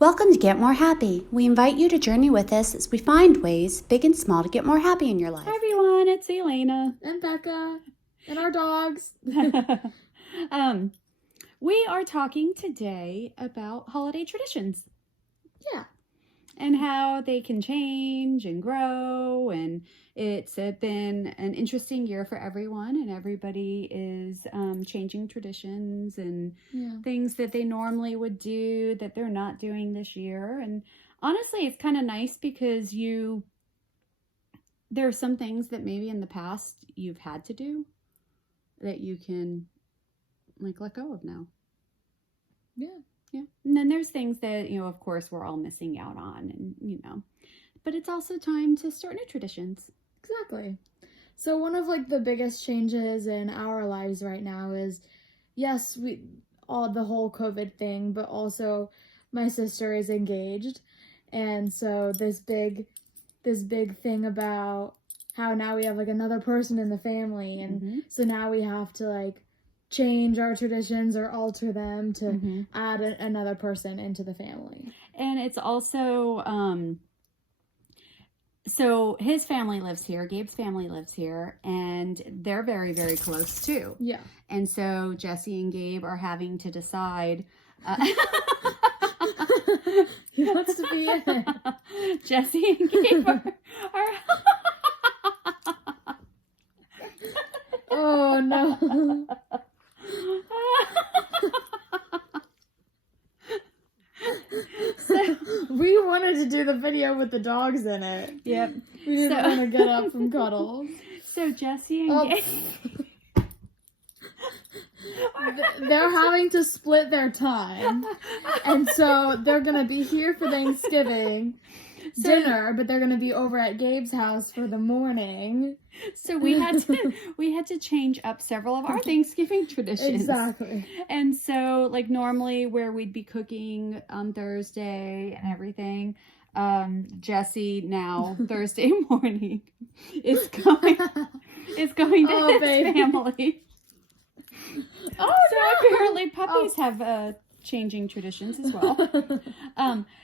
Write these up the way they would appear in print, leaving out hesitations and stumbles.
Welcome to Get More Happy. We invite you to journey with us as we find ways, big and small, to get more happy in your life. Hi everyone, it's Elena. And Becca. And our dogs. We are talking today about holiday traditions. Yeah. And how they can change and grow. And it's been an interesting year for everyone. And everybody is changing traditions and things that they normally would do that they're not doing this year. And honestly, it's kind of nice because there are some things that maybe in the past you've had to do that you can let go of now. Yeah. Yeah. And then there's things that, of course, we're all missing out on and, but it's also time to start new traditions. Exactly. So one of the biggest changes in our lives right now is, yes, the whole COVID thing, but also my sister is engaged. And so this big thing about how now we have another person in the family. And so now we have to change our traditions or alter them to add another person into the family. And it's also, so his family lives here, Gabe's family lives here, and they're very, very close too. Yeah. And so Jesse and Gabe are having to decide. He wants to be in it. Jesse and Gabe are Oh no. So, we wanted to do the video with the dogs in it. Yep. We didn't want to get up from cuddles. So Jesse and Gabe. They're having to split their time. And so they're going to be here for Thanksgiving dinner, but they're going to be over at Gabe's house for the morning. So we had to change up several of our Thanksgiving traditions. Exactly. And so normally where we'd be cooking on Thursday and everything, Jesse now Thursday morning is going to his family. Oh, so apparently puppies have changing traditions as well.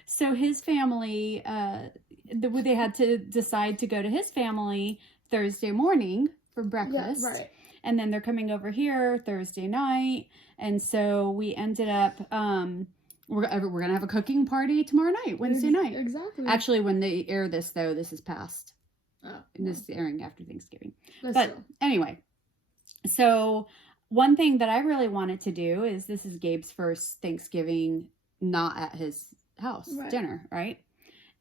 So his family, they had to decide to go to his family Thursday morning for breakfast. Yeah, right. And then they're coming over here Thursday night. And so we ended up, we're going to have a cooking party tomorrow night, Wednesday night. Exactly. Actually, when they air this, though, this is past. This is airing after Thanksgiving. But anyway, so one thing that I really wanted to do is this is Gabe's first Thanksgiving not at his house dinner, right?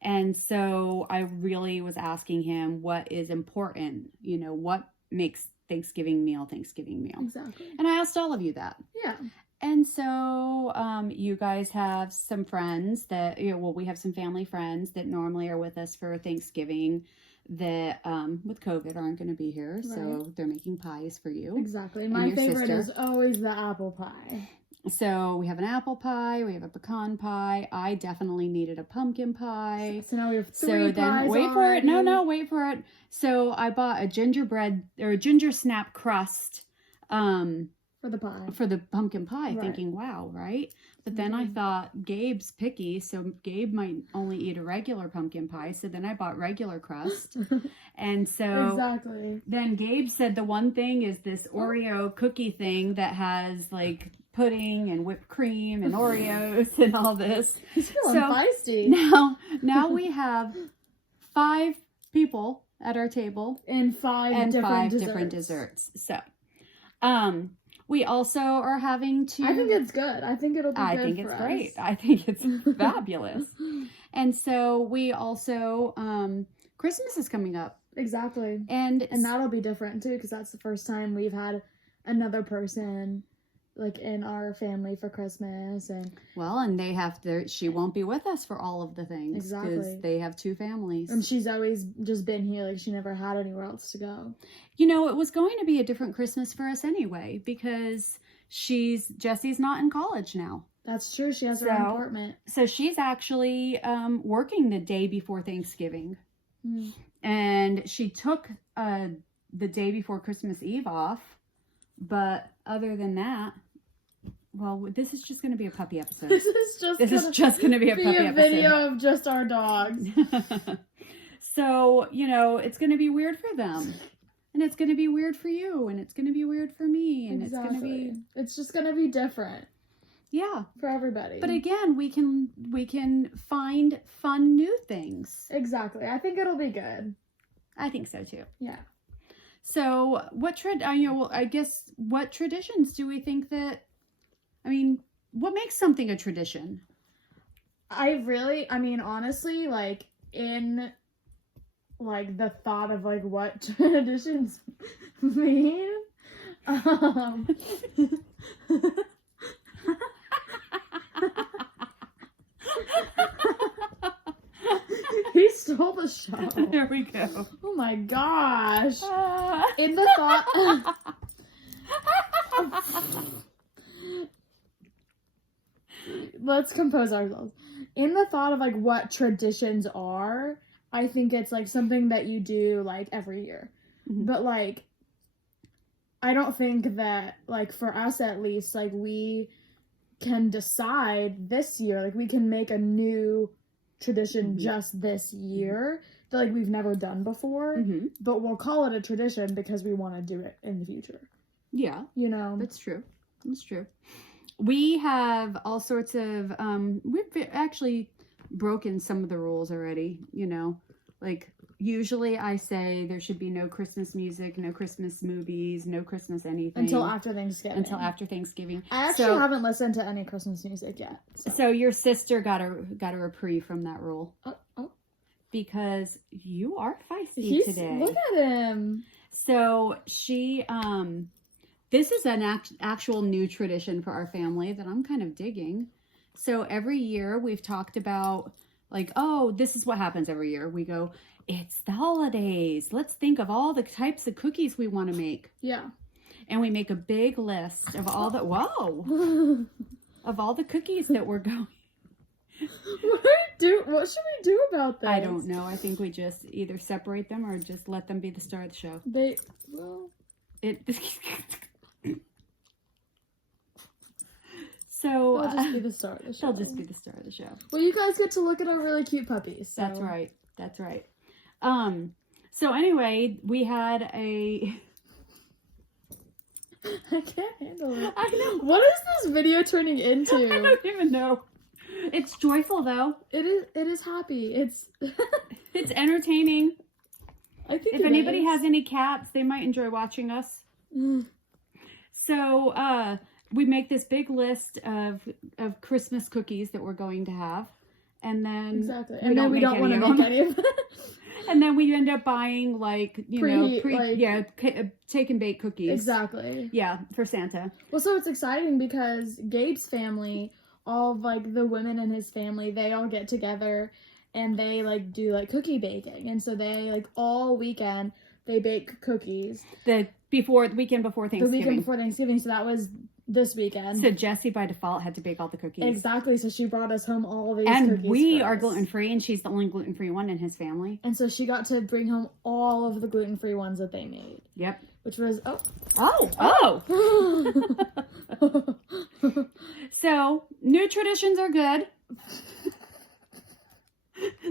And so I really was asking him what is important, what makes Thanksgiving meal. Exactly. And I asked all of you that. Yeah. And so you guys have some friends that, we have some family friends that normally are with us for Thanksgiving that with COVID aren't going to be here. Right. So they're making pies for you. Exactly. My favorite is always the apple pie. So we have an apple pie, we have a pecan pie. I definitely needed a pumpkin pie. So now we have three pies wait for already. it. Wait for it. So I bought a gingerbread or a ginger snap crust for the pie. For the pumpkin pie, thinking, wow, right? But then I thought Gabe's picky, so Gabe might only eat a regular pumpkin pie. So then I bought regular crust. And so then Gabe said the one thing is this Oreo cookie thing that has pudding and whipped cream and Oreos and all this. It's feeling feisty. Now we have 5 people at our table. And 5 different desserts. So, we also are having to... I think it's good. I think it'll be good for us. I think it's great. I think it's fabulous. And so we also... Christmas is coming up. Exactly. And that'll be different too, because that's the first time we've had another person in our family for Christmas. And she won't be with us for all of the things. Exactly. Because they have 2 families. And she's always just been here. She never had anywhere else to go. It was going to be a different Christmas for us anyway, because Jessie's not in college now. That's true. She has her own apartment. So she's actually working the day before Thanksgiving. Mm. And she took the day before Christmas Eve off. But other than that, well, this is just going to be a puppy episode. This is just going to be a puppy episode. Video of just our dogs. So, it's going to be weird for them. And it's going to be weird for you. And it's going to be weird for me. And Exactly. It's just going to be different. Yeah. For everybody. But again, we can find fun new things. Exactly. I think it'll be good. I think so too. Yeah. So what what traditions do we think what makes something a tradition? Honestly, in the thought of what traditions mean, he stole the show. There we go. Oh my gosh. In the thought let's compose ourselves. In the thought of what traditions are, I think it's something that you do every year. Mm-hmm. But I don't think that for us at least we can decide this year we can make a new tradition mm-hmm. just this year that we've never done before, mm-hmm. but we'll call it a tradition because we want to do it in the future. Yeah. That's true. We have all sorts of we've actually broken some of the rules already, usually I say there should be no Christmas music, no Christmas movies, no Christmas anything until after Thanksgiving. I actually haven't listened to any Christmas music yet. So your sister got a reprieve from that rule. Oh. Because you are feisty today. Look at him. So she this is an actual new tradition for our family that I'm kind of digging. So every year we've talked about this is what happens every year. We go, it's the holidays. Let's think of all the types of cookies we want to make. Yeah. And we make a big list of all the, of all the cookies that we're going. What should we do about this? I don't know. I think we just either separate them or just let them be the star of the show. So they'll just be the star of the show. They'll just be the star of the show. Well, you guys get to look at our really cute puppies. So. That's right. So anyway, we had a... I can't handle it. I know. What is this video turning into? I don't even know. It's joyful though. It is happy. It's entertaining. I think if anybody has any cats, they might enjoy watching us. So we make this big list of Christmas cookies that we're going to have, and then we don't want to make any of them. And then we end up buying take and bake cookies. Exactly. Yeah, for Santa. Well, so it's exciting because Gabe's family, all of the women in his family, they all get together and they do cookie baking, and so they all weekend they bake cookies. The weekend before Thanksgiving. The weekend before Thanksgiving, so that was this weekend. So Jessie by default had to bake all the cookies. Exactly. So she brought us home all these cookies. And we are gluten-free, and she's the only gluten-free one in his family. And so she got to bring home all of the gluten-free ones that they made. Yep. Which was, So, new traditions are good.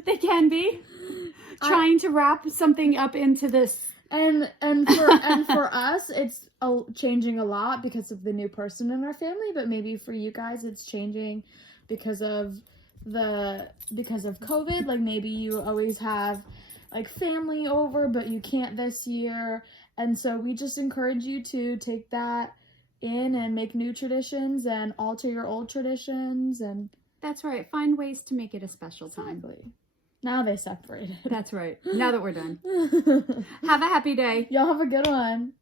They can be. Trying to wrap something up into this. And for us, it's changing a lot because of the new person in our family, but maybe for you guys it's changing because of COVID. Maybe you always have family over, but you can't this year, and so we just encourage you to take that in and make new traditions and alter your old traditions. And that's right, find ways to make it a special time. Exactly. Now they separated. That's right. Now that we're done. Have a happy day. Y'all have a good one.